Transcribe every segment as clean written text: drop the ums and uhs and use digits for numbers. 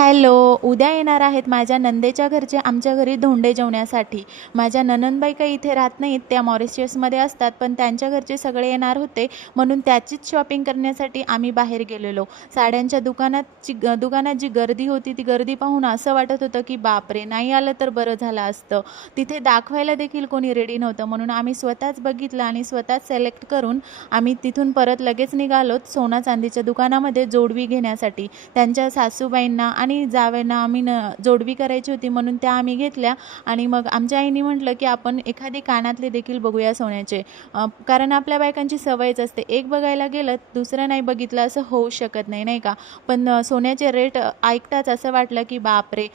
Hello. उद्या येणार आहेत माझ्या नंदेच्या घरचे आमच्या घरी धोंडे जेवण्यासाठी. माझ्या नणंदबाई काही इथे राहत नाहीत, त्या मॉरिशसमध्ये असतात, पण त्यांच्या घरचे सगळे येणार होते, म्हणून त्याचीच शॉपिंग करण्यासाठी आम्ही बाहेर गेलेलो. साड्यांच्या दुकानात जी गर्दी होती ती गर्दी पाहून असं वाटत होतं की बापरे, नाही आलं तर बरं झालं असतं. तिथे दाखवायला देखील कोणी रेडी नव्हतं, म्हणून आम्ही स्वतःच बघितलं आणि स्वतःच सिलेक्ट करून आम्ही तिथून परत लगेच निघालोत सोना चांदीच्या दुकानामध्ये जोडवी घेण्यासाठी. त्यांच्या सासूबाईंना आणि जावयांना आम्ही जोडवी करायची होती, म्हणून त्या आम्ही घेतल्या. आणि मग आमच्या आईने म्हटलं की आपण एखादी कानातले देखील बघूया सोन्याचे, कारण आपल्या बायकांची सवयच असते, एक बघायला गेलं दुसरं नाही बघितलं असं होऊ शकत नाही, नाही का. पण सोन्याचे रेट ऐकताच असं वाटलं की बापरे.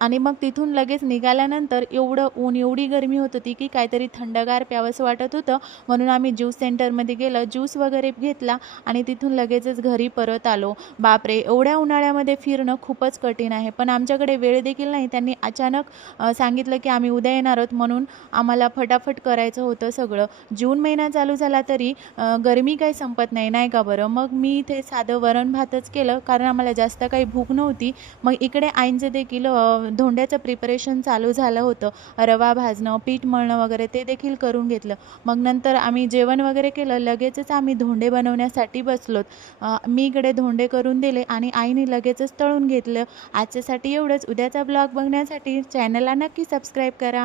आणि मग तिथून लगेच निघाल्यानंतर एवढं ऊन, एवढी गरमी होत होती की काहीतरी थंडगार प्यावंसं वाटत होतं, म्हणून आम्ही ज्यूस सेंटरमध्ये गेलं, ज्यूस वगैरे घेतला आणि तिथून लगेचच घरी परत आलो. बापरे, एवढ्या उन्हाळ्यामध्ये फिरणं खूपच कठीण आहे, पण आमच्याकडे वेळ देखील नाही. त्यांनी अचानक सांगितलं की आम्ही उद्या येणार आहोत, म्हणून आम्हाला फटाफट करायचं होतं सगळं. जून महिना चालू झाला तरी गरमी काही संपत नाही, नाही का बरं. मग मी इथे साधं वरण भातच केलं, कारण आम्हाला जास्त काही भूक नव्हती. मग इकडे आईंचं देखील धोंड्याचं प्रिपरेशन चालू झालं होतं, रवा भाजणं, पीठ मळणं वगैरे ते देखील करून घेतलं. मग नंतर आम्ही जेवण वगैरे केलं, लगेचच आम्ही धोंडे बनवण्यासाठी बसलोत. मी इकडे धोंडे करून दिले आणि आईने लगेचच तळून घेतलं. आजच्यासाठी एवढंच. उद्याचा ब्लॉग बघण्यासाठी चॅनलला नक्की सबस्क्राईब करा.